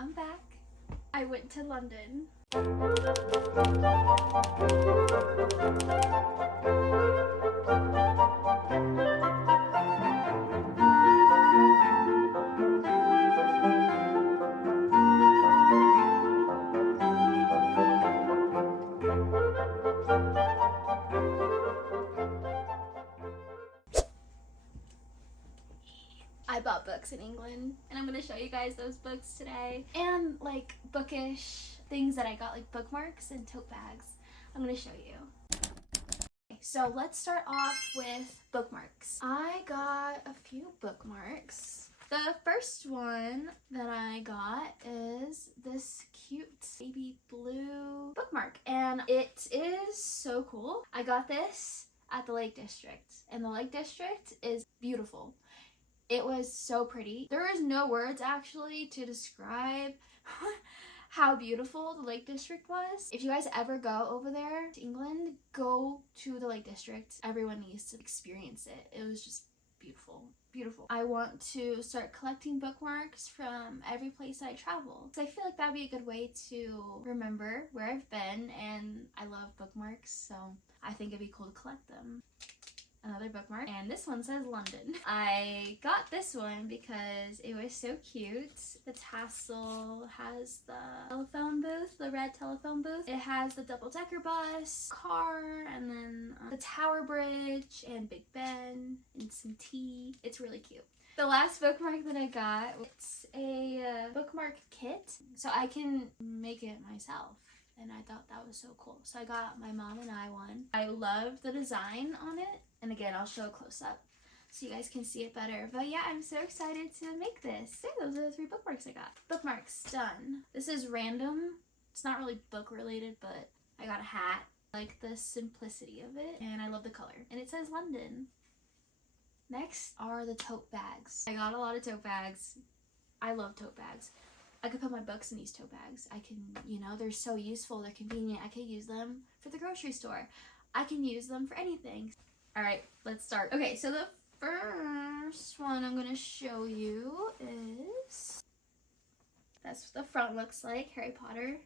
I'm back. I went to London. I bought books in England, and I'm gonna show you guys those books today. And like bookish things that I got, like bookmarks and tote bags. I'm gonna show you. Okay, so let's start off with bookmarks. I got a few bookmarks. The first one that I got is this cute baby blue bookmark, and it is so cool. I got this at the Lake District, and the Lake District is beautiful. It was so pretty. There is no words actually to describe how beautiful the Lake District was. If you guys ever go over there to England, go to the Lake District. Everyone needs to experience it. It was just beautiful. Beautiful. I want to start collecting bookmarks from every place I travel. So I feel like that'd be a good way to remember where I've been, and I love bookmarks, so I think it'd be cool to collect them. Another bookmark, and this one says London. I got this one because it was so cute. The tassel has the telephone booth, the red telephone booth. It has the double-decker bus, car, and then the Tower Bridge and Big Ben and some tea. It's really cute. The last bookmark that I got, it's a bookmark kit, so I can make it myself. And I thought that was so cool. So I got my mom and I one. I love the design on it. And again, I'll show a close up so you guys can see it better. But yeah, I'm so excited to make this. So those are the 3 bookmarks I got. Bookmarks done. This is random. It's not really book related, but I got a hat. I like the simplicity of it, and I love the color. And it says London. Next are the tote bags. I got a lot of tote bags. I love tote bags. I could put my books in these tote bags. I can, they're so useful, they're convenient. I could use them for the grocery store. I can use them for anything. All right, let's start. Okay, so the first one I'm gonna show you is, that's what the front looks like, Harry Potter.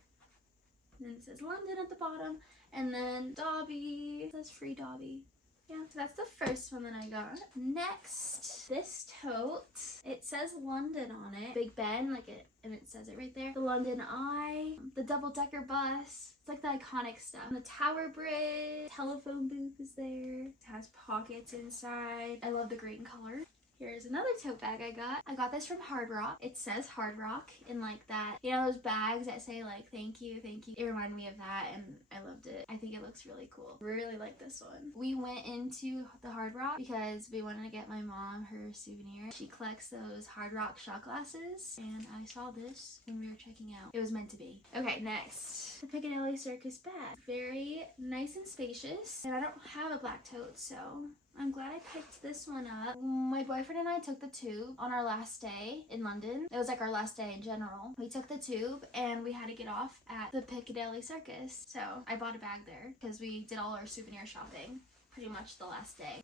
And then it says London at the bottom, and then Dobby, it says Free Dobby. Yeah, so that's the first one that I got. Next, this tote, it says London on it. Big Ben, and it says it right there. The London Eye, the double-decker bus. It's like the iconic stuff. The Tower Bridge, telephone booth is there. It has pockets inside. I love the green color. Here's another tote bag I got. I got this from Hard Rock. It says Hard Rock in like that, those bags that say like thank you, thank you. It reminded me of that, and I loved it. I think it looks really cool. Really like this one. We went into the Hard Rock because we wanted to get my mom her souvenir. She collects those Hard Rock shot glasses, and I saw this when we were checking out. It was meant to be. Okay, next. The Piccadilly Circus bag. Very nice and spacious, and I don't have a black tote, so I'm glad I picked this one up. My boyfriend and I took the tube on our last day in London. It was like our last day in general. We took the tube and we had to get off at the Piccadilly Circus. So I bought a bag there because we did all our souvenir shopping pretty much the last day.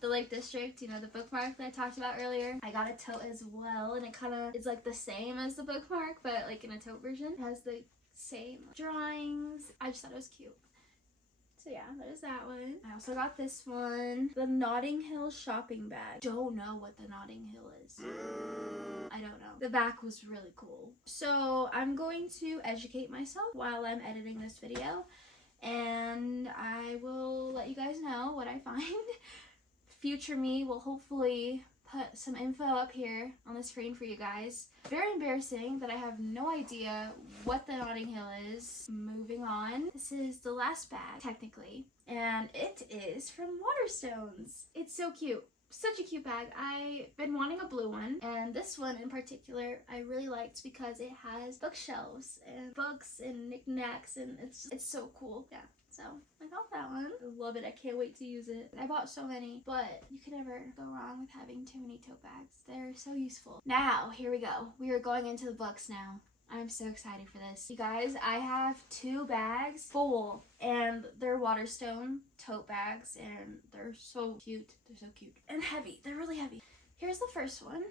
The Lake District, the bookmark that I talked about earlier. I got a tote as well, and it kind of is like the same as the bookmark, but like in a tote version. It has the same drawings. I just thought it was cute. So yeah, there's that one. I also got this one, the Notting Hill shopping bag. Don't know what the Notting Hill is. I don't know. The back was really cool. So I'm going to educate myself while I'm editing this video, and I will let you guys know what I find. Future me will hopefully put some info up here on the screen for you guys. Very embarrassing that I have no idea what the Notting Hill is. Moving on. This is the last bag, technically, and it is from Waterstones. It's so cute. Such a cute bag. I've been wanting a blue one, and this one in particular I really liked because it has bookshelves and books and knickknacks, and it's so cool. Yeah. So I got that one. I love it. I can't wait to use it. I bought so many, but you can never go wrong with having too many tote bags. They're so useful. Now, here we go. We are going into the books now. I'm so excited for this. You guys, I have 2 bags full, and they're Waterstone tote bags, and they're so cute. They're so cute. And heavy. They're really heavy. Here's the first one.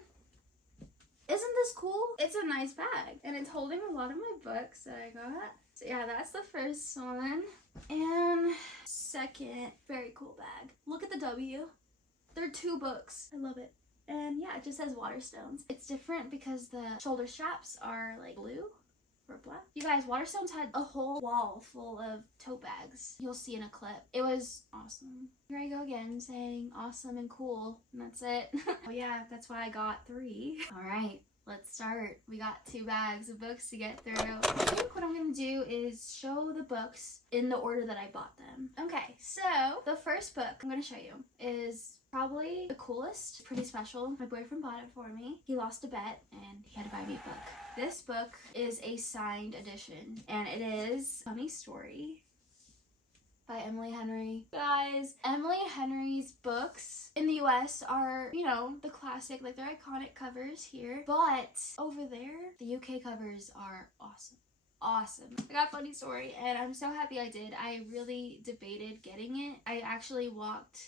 Isn't this cool? It's a nice bag, and it's holding a lot of my books that I got. So yeah, that's the first one. And second, very cool bag. Look at the W. There are 2 books. I love it. And yeah, it just says Waterstones. It's different because the shoulder straps are like blue or black. You guys, Waterstones had a whole wall full of tote bags. You'll see in a clip. It was awesome. Here I go again saying awesome and cool, and that's it. Oh yeah, that's why I got 3. All right, let's start. We got 2 bags of books to get through. I think what I'm gonna do is show the books in the order that I bought them. Okay, so the first book I'm gonna show you is probably the coolest, pretty special. My boyfriend bought it for me. He lost a bet and he had to buy me a book. This book is a signed edition, and it is Funny Story by Emily Henry. Guys, Emily Henry's books in the US are, you know, the classic, like they're iconic covers here, but over there, the UK covers are awesome. Awesome. I got Funny Story, and I'm so happy I did. I really debated getting it. I actually walked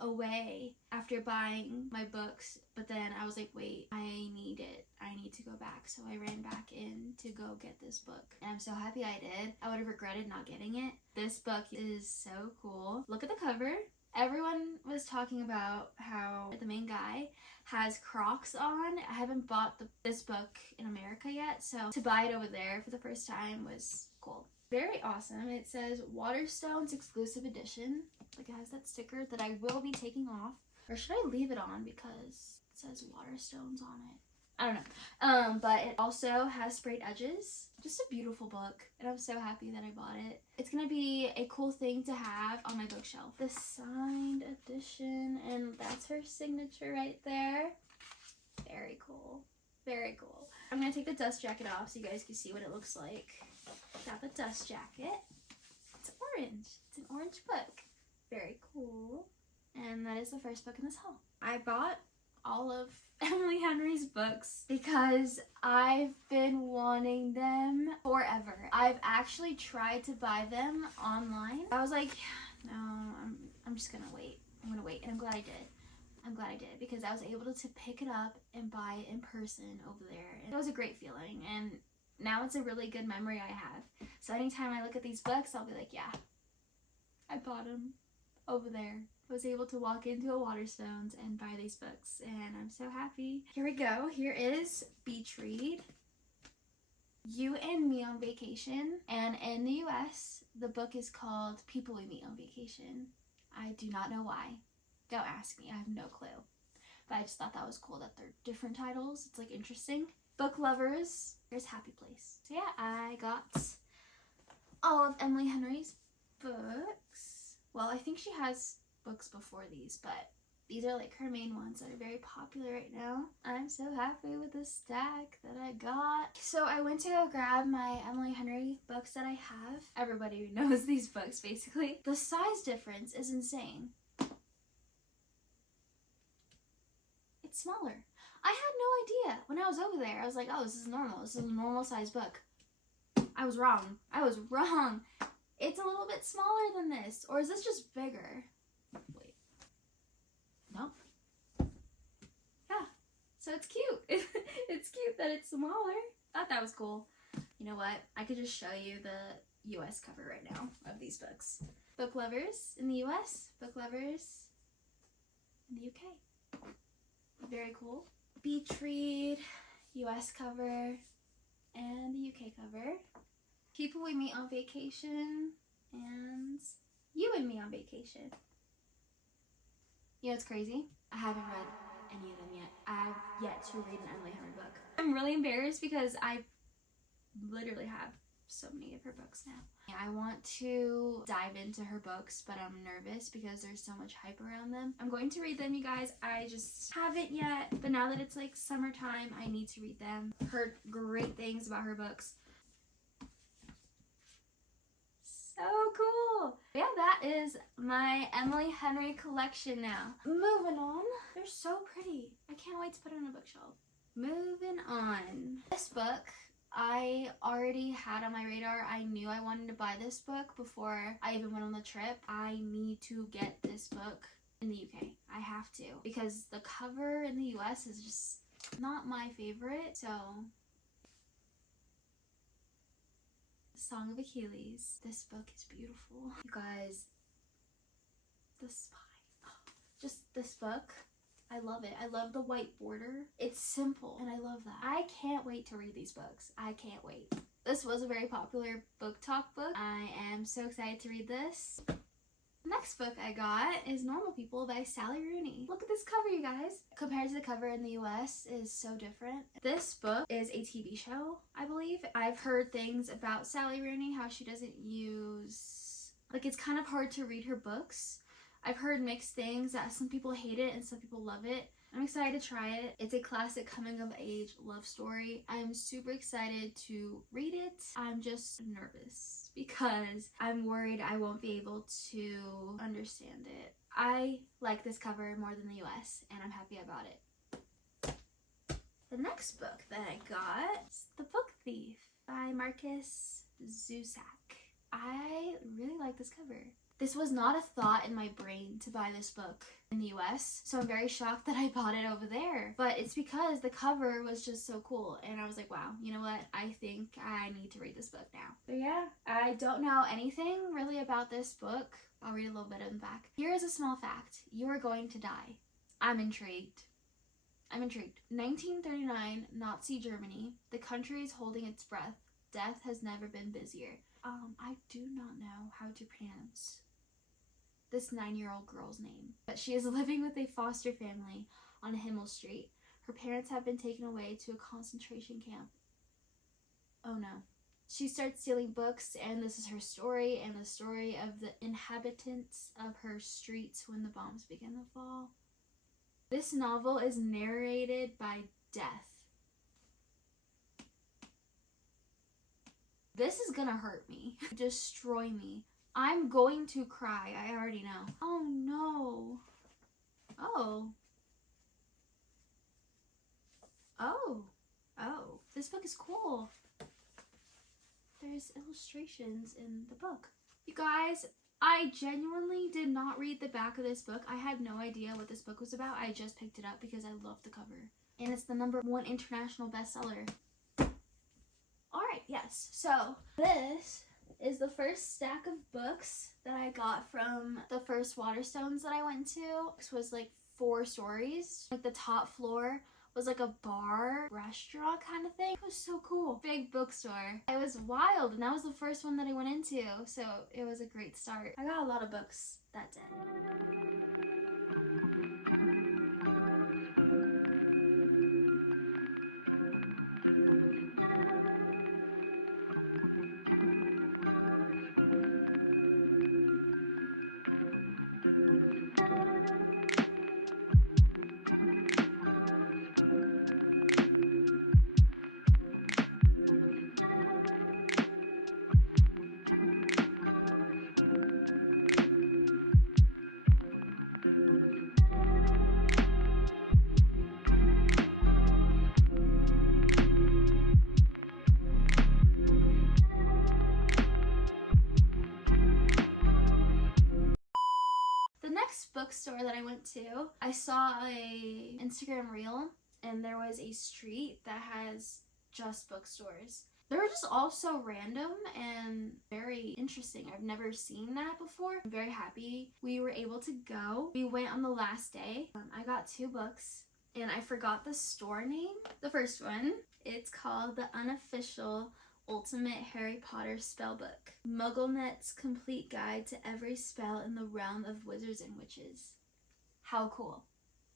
away after buying my books, but then I was like, wait, I need it. I need to go back. So I ran back in to go get this book, and I'm so happy I did. I would have regretted not getting it. This book is so cool. Look at the cover. Everyone was talking about how the main guy has Crocs on. I haven't bought this book in America yet, so to buy it over there for the first time was cool. Very awesome. It says Waterstones exclusive edition. Like, it has that sticker that I will be taking off. Or should I leave it on because it says Waterstones on it? I don't know. But it also has sprayed edges. Just a beautiful book, and I'm so happy that I bought it. It's gonna be a cool thing to have on my bookshelf. The signed edition, and that's her signature right there. Very cool. Very cool. I'm gonna take the dust jacket off so you guys can see what it looks like. Got the dust jacket. It's orange. It's an orange book. Very cool. And that is the first book in this haul. I bought all of Emily Henry's books because I've been wanting them forever. I've actually tried to buy them online. I was like, no, I'm just gonna wait. I'm gonna wait, and I'm glad I did. I'm glad I did because I was able to pick it up and buy it in person over there. And it was a great feeling, and now it's a really good memory I have. So anytime I look at these books, I'll be like, yeah, I bought them over there. I was able to walk into a Waterstones and buy these books, and I'm so happy. Here we go. Here is Beach Read, You and Me on Vacation. And in the US, the book is called People We Meet on Vacation. I do not know why. Don't ask me. I have no clue. But I just thought that was cool that they're different titles. It's like interesting. Book lovers, here's Happy Place. So yeah, I got all of Emily Henry's books. Well, I think she has books before these, but these are like her main ones that are very popular right now. I'm so happy with the stack that I got. So I went to go grab my Emily Henry books that I have. Everybody knows these books basically. The size difference is insane. It's smaller. I had no idea. When I was over there, I was like, oh, this is normal. This is a normal size book. I was wrong. I was wrong. It's a little bit smaller than this. Or is this just bigger? Wait. No. Yeah. So it's cute. It's cute that it's smaller. Thought that was cool. You know what? I could just show you the US cover right now of these books. Book lovers in the US. Book lovers in the UK. Very cool. Beach Read, US cover, and the UK cover. People We Meet on Vacation, and You and Me on Vacation. You know what's crazy? I haven't read any of them yet. I've yet to read an Emily Henry book. I'm really embarrassed because I literally have so many of her books now. I want to dive into her books, but I'm nervous because there's so much hype around them. I'm going to read them, you guys. I just haven't yet, but now that it's like summertime, I need to read them. Heard great things about her books. So cool. Yeah, that is my Emily Henry collection now. Moving on. They're so pretty. I can't wait to put it on a bookshelf. Moving on. This book I already had on my radar. I knew I wanted to buy this book before I even went on the trip. I need to get this book in the UK. I have to, because the cover in the US is just Not my favorite, so Song of Achilles. This book is beautiful. You guys, the spine. Oh, just this book. I love it. I love the white border. It's simple and I love that. I can't wait to read these books. I can't wait. This was a very popular book talk book. I am so excited to read this. The next book I got is Normal People by Sally Rooney. Look at this cover, you guys. Compared to the cover in the US is so different. This book is a TV show, I believe. I've heard things about Sally Rooney, how she doesn't use, like, it's kind of hard to read her books. I've heard mixed things, that some people hate it and some people love it. I'm excited to try it. It's a classic coming of age love story. I'm super excited to read it. I'm just nervous because I'm worried I won't be able to understand it. I like this cover more than the US and I'm happy about it. The next book that I got is The Book Thief by Marcus Zusak. I really like this cover. This was not a thought in my brain to buy this book in the US, so I'm very shocked that I bought it over there. But it's because the cover was just so cool, and I was like, wow, you know what? I think I need to read this book now. So yeah, I don't know anything really about this book. I'll read a little bit in the back. Here is a small fact. You are going to die. I'm intrigued. 1939, Nazi Germany. The country is holding its breath. Death has never been busier. I do not know how to pronounce this 9-year-old girl's name, but she is living with a foster family on Himmel Street. Her parents have been taken away to a concentration camp. Oh no. She starts stealing books, and this is her story and the story of the inhabitants of her streets when the bombs begin to fall. This novel is narrated by Death. This is gonna hurt me, destroy me. I'm going to cry, I already know. Oh no. Oh. This book is cool. There's illustrations in the book. You guys, I genuinely did not read the back of this book. I had no idea what this book was about. I just picked it up because I love the cover. And it's the #1 international bestseller. Alright, yes. So, this is the first stack of books that I got from the first Waterstones that I went to. This was like 4 stories. Like the top floor was like a bar, restaurant kind of thing. It was so cool. Big bookstore. It was wild, and that was the first one that I went into, so it was a great start. I got a lot of books that day. Bookstore that I went to, I saw a Instagram reel and there was a street that has just bookstores. They were just all so random and very interesting. I've never seen that before. I'm very happy we were able to go. We went on the last day. I got 2 books and I forgot the store name. The first one, it's called The Unofficial Ultimate Harry Potter Spellbook. MuggleNet's complete guide to every spell in the realm of wizards and witches. How cool.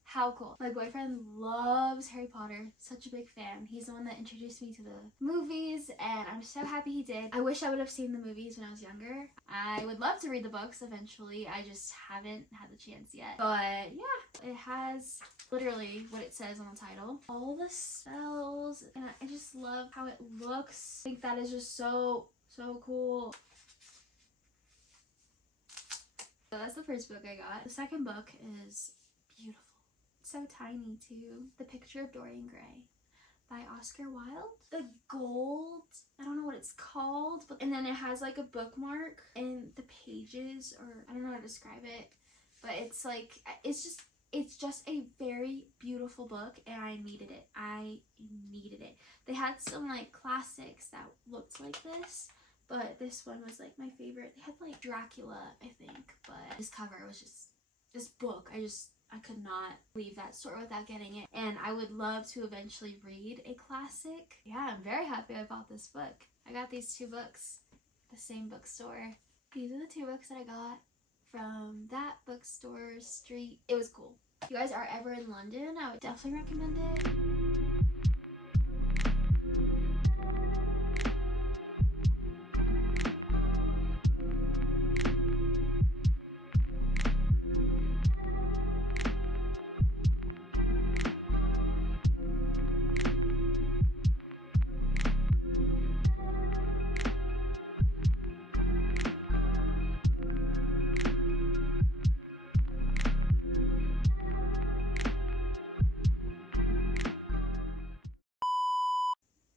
How cool. My boyfriend loves Harry Potter. Such a big fan. He's the one that introduced me to the movies, and I'm so happy he did. I wish I would have seen the movies when I was younger. I would love to read the books eventually. I just haven't had the chance yet. But yeah, it has literally what it says on the title. All the spells, and I just love how it looks. I think that is just so cool. So that's the first book I got. The second book is beautiful. So tiny too. The Picture of Dorian Gray by Oscar Wilde. The gold, I don't know what it's called, but and then it has like a bookmark and the pages, or I don't know how to describe it, but it's like, it's just it's just a very beautiful book, and I needed it. I needed it. They had some like classics that looked like this, but this one was like my favorite. They had like Dracula, I think, but this cover was just, this book, I could not leave that store without getting it. And I would love to eventually read a classic. Yeah, I'm very happy I bought this book. I got these 2 books, the same bookstore. These are the 2 books that I got from that bookstore street. It was cool. If you guys are ever in London, I would definitely recommend it.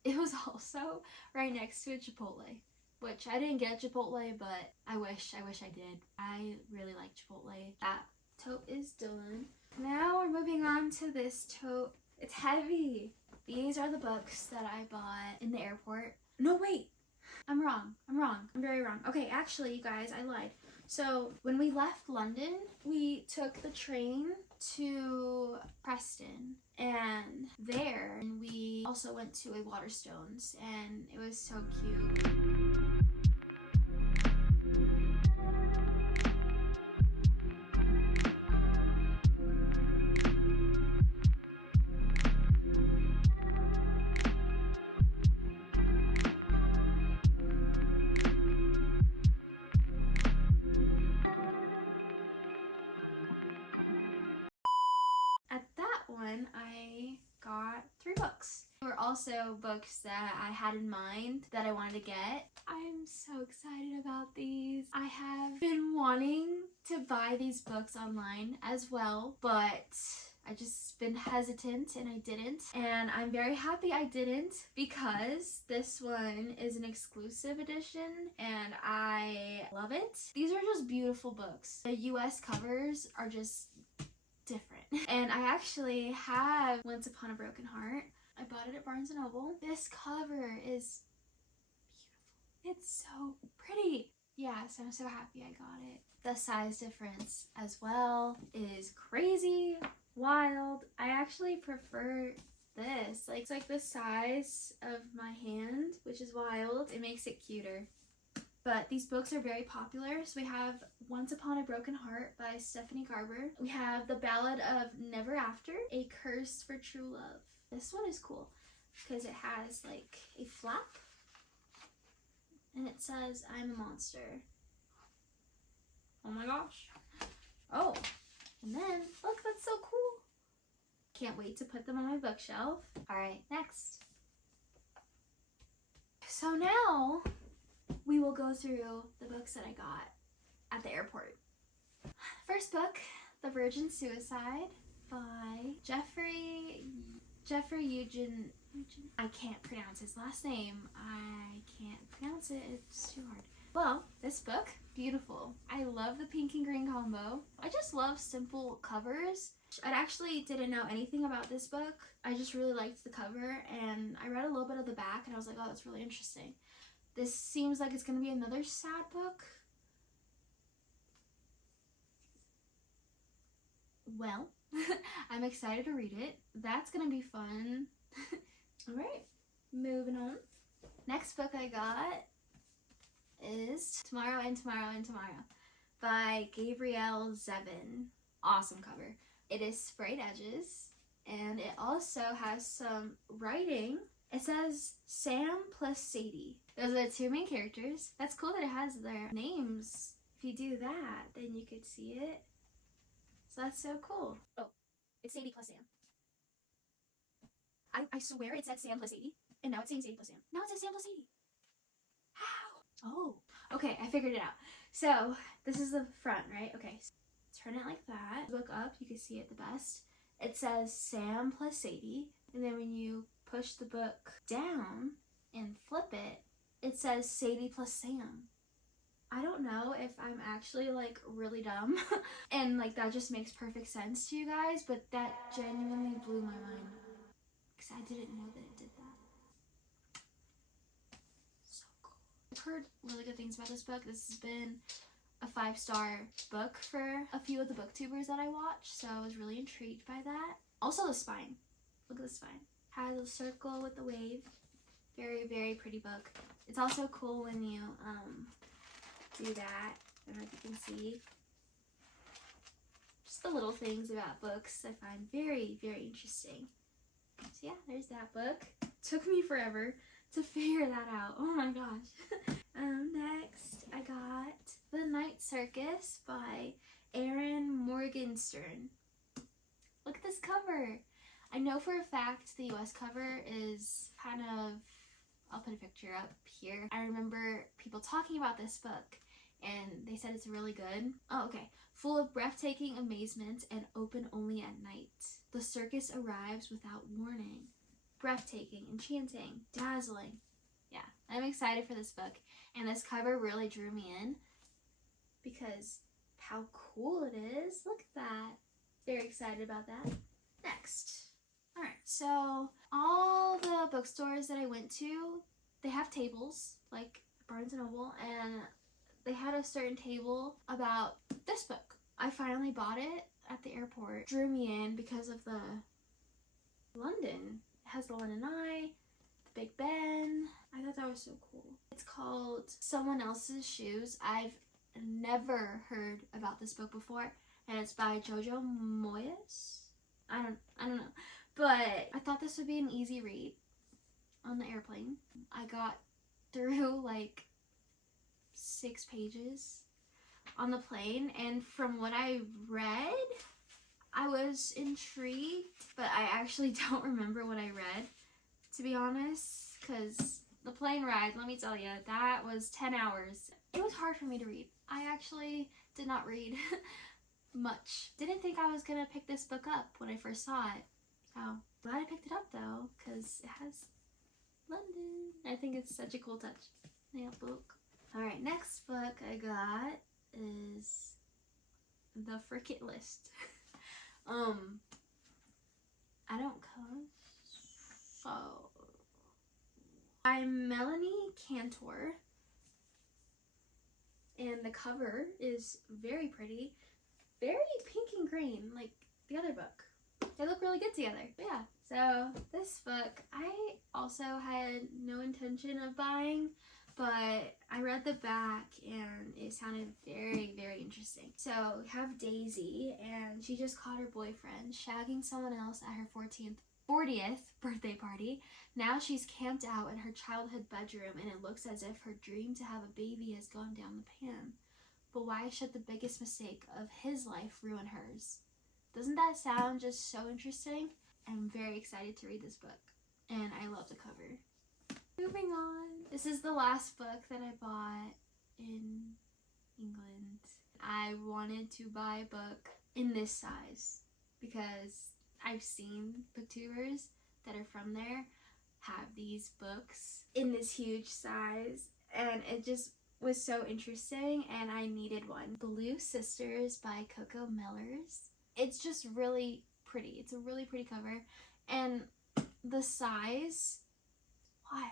It was also right next to a Chipotle, which I didn't get Chipotle, but I wish I did. I really like Chipotle. That tote is done. Now we're moving on to this tote. It's heavy. These are the books that I bought in the airport. No, wait. I'm wrong. I'm very wrong. Okay, actually, you guys, I lied. So when we left London, we took the train to Preston, and there we also went to a Waterstones, and it was so cute. I got 3 books. They were also books that I had in mind that I wanted to get. I'm so excited about these. I have been wanting to buy these books online as well, but I just been hesitant and I didn't. And I'm very happy I didn't, because this one is an exclusive edition and I love it. These are just beautiful books. The US covers are just different. And I actually have Once Upon a Broken Heart. I bought it at Barnes & Noble. This cover is beautiful. It's so pretty. Yes, I'm so happy I got it. The size difference as well is crazy, wild. I actually prefer this. Like, it's like the size of my hand, which is wild. It makes it cuter. But these books are very popular. So we have Once Upon a Broken Heart by Stephanie Garber. We have The Ballad of Never After, A Curse for True Love. This one is cool because it has like a flap and it says, I'm a monster. Oh my gosh. Oh, and then look, that's so cool. Can't wait to put them on my bookshelf. All right, next. So now we will go through the books that I got at the airport. First book, The Virgin Suicide by Jeffrey Eugene. I can't pronounce his last name. I can't pronounce it. It's too hard. Well, this book, beautiful. I love the pink and green combo. I just love simple covers. I actually didn't know anything about this book. I just really liked the cover, and I read a little bit of the back and I was like, oh, that's really interesting. This seems like it's going to be another sad book. Well, I'm excited to read it. That's going to be fun. Alright, moving on. Next book I got is Tomorrow and Tomorrow and Tomorrow by Gabrielle Zevin. Awesome cover. It is sprayed edges, and it also has some writing. It says Sam plus Sadie. Those are the 2 main characters. That's cool that it has their names. If you do that, then you could see it. So that's so cool. Oh, it's Sadie plus Sam. I swear it said Sam plus Sadie, and now it's saying Sadie plus Sam. Now it says Sam plus Sadie. How? Oh, okay, I figured it out. So this is the front, right? Okay, so turn it like that. Look up, you can see it the best. It says Sam plus Sadie, and then when you push the book down and flip it, it says Sadie plus Sam. I don't know if I'm actually like really dumb and like that just makes perfect sense to you guys, but that genuinely blew my mind because I didn't know that it did that. So cool. I've heard really good things about this book. This has been a 5-star book for a few of the booktubers that I watch, so I was really intrigued by that. Also the spine. Look at the spine. Has a circle with the wave. Very, very pretty book. It's also cool when you do that. I don't know if you can see. Just the little things about books I find very, very interesting. So yeah, there's that book. Took me forever to figure that out. Oh my gosh. Next, I got The Night Circus by Erin Morgenstern. Look at this cover. I know for a fact the US cover is kind of, I'll put a picture up here. I remember people talking about this book and they said it's really good. Oh, okay. Full of breathtaking amazement and open only at night. The circus arrives without warning. Breathtaking, enchanting, dazzling. Yeah, I'm excited for this book. And this cover really drew me in because how cool it is. Look at that. Very excited about that. Next. Alright, so all the bookstores that I went to, they have tables, like Barnes & Noble, and they had a certain table about this book. I finally bought it at the airport. Drew me in because of the London. It has the London Eye, the Big Ben. I thought that was so cool. It's called Someone Else's Shoes. I've never heard about this book before, and it's by Jojo Moyes. I don't know. But I thought this would be an easy read on the airplane. I got through like 6 pages on the plane, and from what I read, I was intrigued, but I actually don't remember what I read, to be honest, because the plane ride, let me tell you, that was 10 hours. It was hard for me to read. I actually did not read much. Didn't think I was gonna pick this book up when I first saw it. So glad I picked it up though, because it has London. I think it's such a cool touch. Nail book. Alright, next book I got is The Fricket List. I don't code. So by Melanie Cantor. And the cover is very pretty. Very pink and green, like the other book. They look really good together. But yeah, so this book I also had no intention of buying, but I read the back and it sounded very, very interesting. So we have Daisy, and she just caught her boyfriend shagging someone else at her 40th birthday party. Now she's camped out in her childhood bedroom, and it looks as if her dream to have a baby has gone down the pan. But why should the biggest mistake of his life ruin hers? Doesn't that sound just so interesting? I'm very excited to read this book, and I love the cover. Moving on. This is the last book that I bought in England. I wanted to buy a book in this size because I've seen booktubers that are from there have these books in this huge size, and it just was so interesting, and I needed one. Blue Sisters by Coco Mellors. It's just really pretty. It's a really pretty cover, and the size, wild.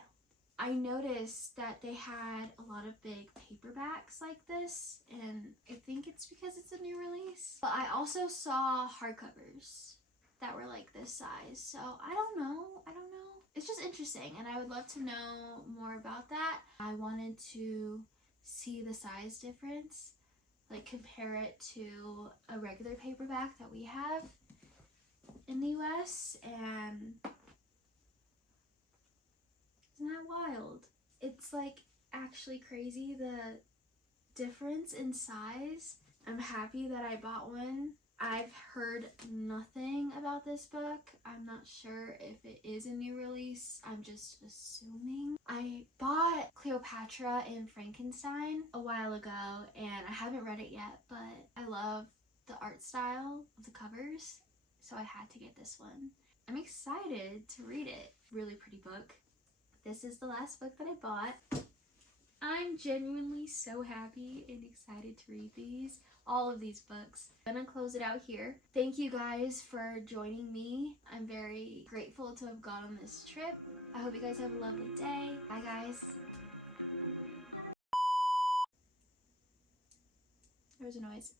I noticed that they had a lot of big paperbacks like this, and I think it's because it's a new release. But I also saw hardcovers that were like this size, so I don't know. It's just interesting, and I would love to know more about that. I wanted to see the size difference, like compare it to a regular paperback that we have in the US, and isn't that wild? It's like actually crazy the difference in size. I'm happy that I bought one. I've heard nothing about this book. I'm not sure if it is a new release. I'm just assuming. I bought Cleopatra and Frankenstein a while ago, and I haven't read it yet, but I love the art style of the covers, so I had to get this one. I'm excited to read it. Really pretty book. This is the last book that I bought. I'm genuinely so happy and excited to read these, all of these books. I'm gonna close it out here. Thank you guys for joining me. I'm very grateful to have gone on this trip. I hope you guys have a lovely day. Bye guys. There was a noise.